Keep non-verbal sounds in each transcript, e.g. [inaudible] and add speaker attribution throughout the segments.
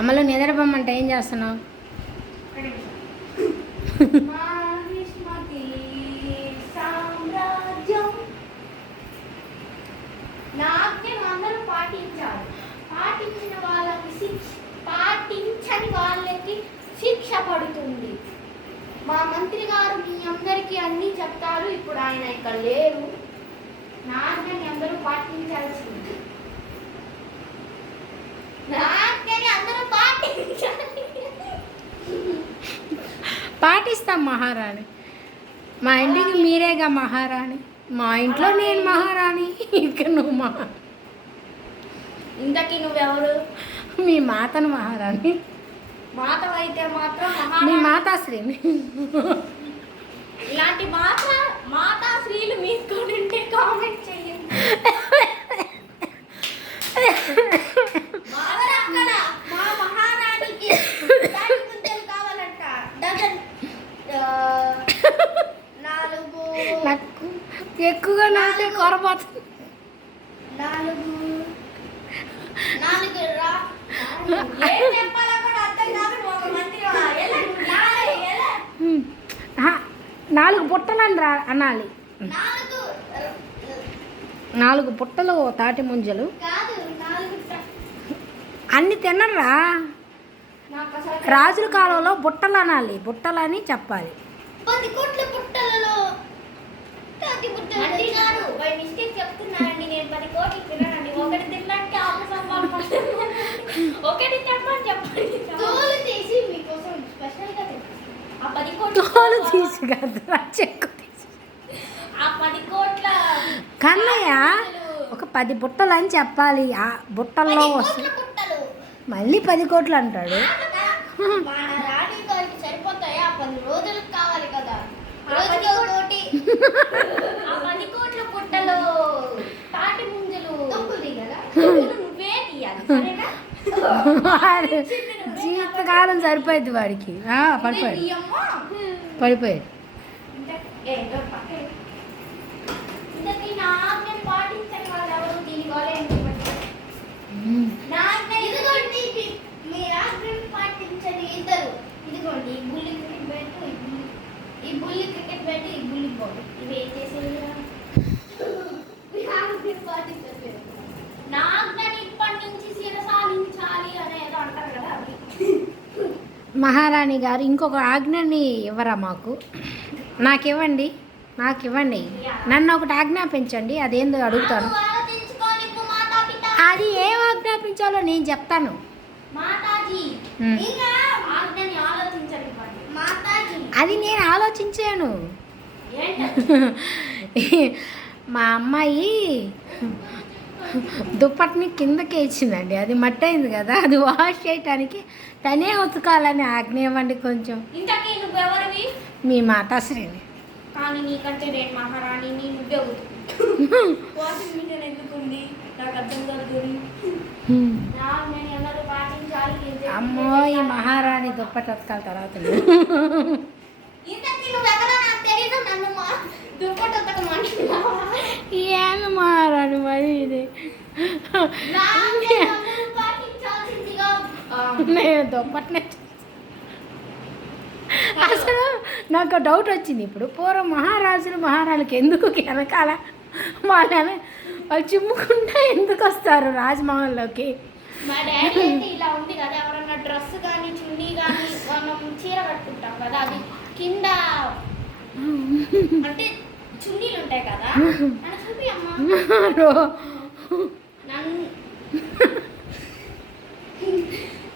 Speaker 1: అమ్మలో నిద్రపోమ్మంటే ఏం చేస్తున్నావు?
Speaker 2: మాహిష్మతి సామ్రాజ్యం. నాట్యం అందరూ పాటించాలి. పాటించిన వాళ్ళకి శిక్ష పాటించని వాళ్ళకి శిక్ష పడుతుంది. మా మంత్రి గారు మీ అందరికీ అన్నీ చెప్తారు. ఇప్పుడు ఆయన ఇక్కడ లేరు. నాట్యాన్ని అందరూ పాటించాల్సింది నాట్యాన్ని అందరూ పాటించాలి
Speaker 1: పాటిస్తాం మహారాణి. మా ఇంటికి మీరేగా మహారాణి? మా ఇంట్లో నేను మహారాణి. ఇక్కడ నువ్వు మహా.
Speaker 2: ఇంతకీ నువ్వెవరు?
Speaker 1: మీ మాతను మహారాణి.
Speaker 2: మాత అయితే మాత్రం
Speaker 1: మీ మాతాశ్రీని.
Speaker 2: ఇలాంటి మాత మాతా స్త్రీలు మీకు ఉంటే కామెంట్ చేయండి మాతరక్కన మా మహారాణికి దాని ముద్దలు కావాలంట డజన్ ఆ, నాలుగు
Speaker 1: నాకు ఎక్కువగా నాకే కొరపోతుంది
Speaker 2: నాలుగు. నాలుగు రా. చెప్పాలో నాలుగు
Speaker 1: అనాలి.
Speaker 2: నాలుగు.
Speaker 1: పుట్టలు తాటి ముంజలు. అన్ని తినరా? రాజుల కాలంలో బుట్టలు అనాలి. బుట్టలని చెప్పాలి.
Speaker 2: పది కోట్ల పుట్టలలో తాటి పుట్టలు మంత్రి గారు బై మిస్టేక్ చెప్తున్నానండి. నేను పది కోట్లు తిననండి ఒకటి తినడానికి ఆరు సంపాదన ఒకటి చెప్పని చెప్పండి. తోలు తీసి మీకోసం స్పెషల్గా ఆ పది కోట్లు
Speaker 1: తోలు తీసి కదరా చెక్కు తీసి.
Speaker 2: ఆ పది కోట్ల
Speaker 1: కన్నయ్య ఒక పది బుట్టలు అని చెప్పాలి. ఆ బుట్టల్లో వస్తుంది మళ్ళీ పది కోట్లు అంటాడు.
Speaker 2: సరిపోతాయి? ఆ పది రోజులకు కావాలి కదా. రోజుకి [laughs] ఆ పది కోట్ల పుట్టలు తాటి ముంజలు తొక్కుది కదా నువ్వే తీయాలి సరేనా
Speaker 1: వాడు జీవితకాలం సరిపోయింది వాడికి ఆ, పడిపోయాడు
Speaker 2: తీయమ్మా.
Speaker 1: పడిపోయాడు
Speaker 2: ఇంత- ఏ, ఇదో పక్కన. ఇంతకీ నా ఆజ్ఞను పాటించని వాళ్ళు ఎవరు దీని గోల ఏంటి చెప్పండి. నా ఆజ్ఞ ఇదిగోండి వాడు జీవితకాలం సరిపోయింది వాడికి. పడిపోయాడు. పడిపోయాడు. ఈ బుల్లి క్రికెట్ బ్యాట్ ఈ బుల్లి బాల్ ఇవి ఏం చేసేది మీ ఆజ్ఞను పాటించట్లేదు నా ఆజ్ఞని ఇప్పటి నుంచి శిరసాలించాలి అనేది అంటారు కదా అది
Speaker 1: మహారాణి గారు ఇంకొక ఆజ్ఞని ఇవ్వరా మాకు? నాకు ఇవ్వండి నాకు ఇవ్వండి నన్ను ఒకటి ఆజ్ఞాపించండి అదేందో అడుగుతాను. అది ఏం ఆజ్ఞాపించాలో నేను చెప్తాను. అది నేను ఆలోచించాను. [laughs] మా అమ్మాయి దుప్పటిని కిందకే ఇచ్చిందండి. అది మట్టి అయింది కదా అది వాష్ చేయటానికి తనే ఉతకాలని ఆజ్ఞ ఇవ్వండి కొంచెం.
Speaker 2: ఇంతకీ నువ్వెవరివి?
Speaker 1: మీ మాతాశ్రీని.
Speaker 2: కానీ నీకంటే నేను మహారాణిని నువ్వే వాషింగ్ మిషన్ ఎందుకుంది? నాకు అర్థం కాదు నాకు నేను ఎన్నడూ పాటించాలి నేను చెప్పినట్టు
Speaker 1: అమ్మో ఈ. మహారాణి దుప్పటి ఉతకాల తర్వాత.
Speaker 2: ఇంతకీ నువ్వెవరో నాకు తెలీదు నన్ను మా దుప్పటి ఉతకమంటున్నావా?
Speaker 1: ఏమి మహారాణి మరి ఇది
Speaker 2: నాకు నేను
Speaker 1: అసలు నాకు డౌట్ వచ్చింది ఇప్పుడు. పూర్వం మహారాజులు మహారాణులకి ఎందుకు వెనకాల వాళ్ళని వాళ్ళు చిమ్ముకుంటా ఎందుకు వస్తారు రాజమహల్లోకి?
Speaker 2: మా డాడీ అయితే ఇలా ఉంది కదా ఎవరన్నా డ్రెస్ కానీ చున్నీ కానీ మనం చీర కట్టుకుంటాం కదా అది కింద అంటే చున్నీలు ఉంటాయి కదా? నన్ను చూపి అమ్మా
Speaker 1: రో-
Speaker 2: నన్ను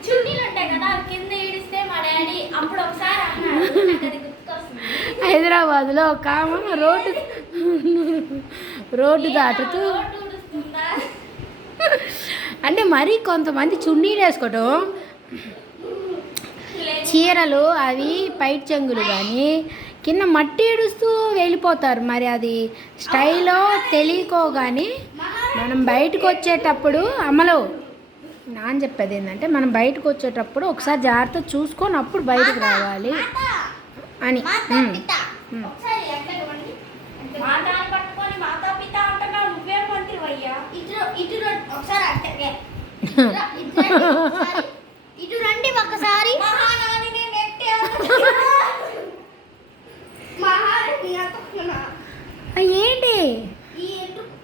Speaker 2: చున్నీలు ఉంటాయి కదా అవి కింద ఈడిస్తే మా డాడీ అప్పుడు ఒకసారి అన్నాడు నాకు అది గుర్తుకొస్తుంది
Speaker 1: హైదరాబాద్లో ఒక ఆమె రోడ్డు రోడ్డు దాటుతూ అంటే మరీ కొంతమంది చున్నీలు వేసుకోవటం. చీరలు అవి పైట్ చెంగులు కానీ కింద మట్టి ఏడుస్తూ వెళ్ళిపోతారు. మరి అది స్టైలో తెలియకో కానీ మనం బయటకు వచ్చేటప్పుడు అమలు. నాన్న చెప్పేది ఏంటంటే మనం బయటకు వచ్చేటప్పుడు ఒకసారి జాగ్రత్త చూసుకొని అప్పుడు బయటకు రావాలి. అని. [laughs]
Speaker 2: ఇటు రండి ఒకసారి. ఏంటి?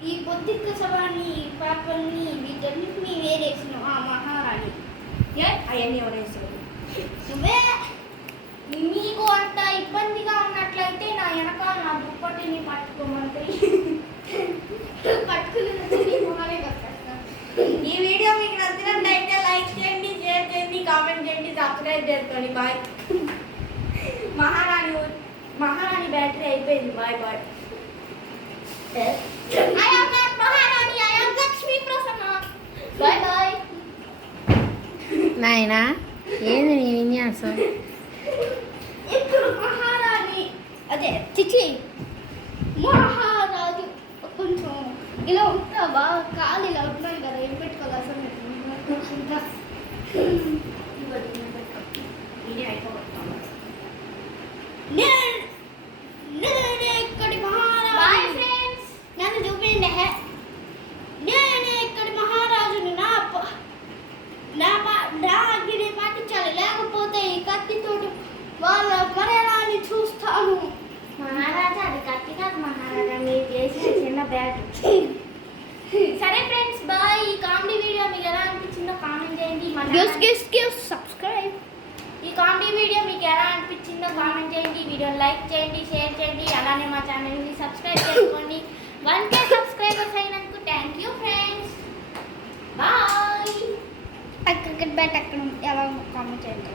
Speaker 2: ఈ బొద్దిక సభని పాపల్ని వీటన్నిటిని వేరేసిన ఆ మహారాణి. అవన్నీ ఎవరేసారు ఇబ్బందిగా ఉన్నట్లయితే నా వెనకాల నా దుప్పటిని పట్టుకోమంటే పట్టుకున్నది నీ మొహాలే కట్టేస్తా. ఈ వీడియో మీకు నచ్చినట్లయితే లైక్ చేయండి షేర్ చేయండి కామెంట్ చేయండి సబ్స్క్రైబ్ చేసుకోండి. బాయ్. మహారాణి మహారాణి బ్యాటరీ అయిపోయింది. Bye bye. I am not Maharani, I am Lakshmi Prasanna. Bye bye.
Speaker 1: నాయనా ఏంది నీ విన్యాసం?
Speaker 2: ఇప్పుడు మహారాణి అదే చిచి మహారాజు కొంచెం ఇలా ఉంటావా? కాలు ఇలా ఉంటున్నాను కదా ఏం పెట్టుకోవాలి అసలు ఇంకా ఇవ్వండి, నేను పెట్టుకో. ఇది అయిపోగొట్టాలి. నేను నేనే ఇక్కడి మహారాజు నన్ను చూపించండి హే. నేనే ఇక్కడి మహారాజుని నా ప- నా పా- నా ఆజ్ఞని పాటించాలి లేకపోతే ఈ కత్తితోటి వాళ్ళ మరణాన్ని చూస్తాను మహారాజా అది కత్తి కాదు మహారాజా మీరు బ్యాట్ [clears throat] సరే ఫ్రెండ్స్ బాయ్ ఈ కామెడీ వీడియో మీకు ఎలా అనిపించిందో కామెంట్ చేయండి.
Speaker 3: సబ్స్క్రైబ్
Speaker 2: ఈ కామెడీ వీడియో మీకు ఎలా అనిపించిందో కామెంట్ చేయండి. వీడియోని లైక్ చేయండి షేర్ చేయండి. అలానే మా ఛానల్ని సబ్స్క్రైబ్ చేసుకోండి. వన్ కే సబ్స్క్రైబర్స్ అయినందుకు thank you friends bye
Speaker 3: cricket bat అక్కడ ఎలా కామెంట్ చేయండి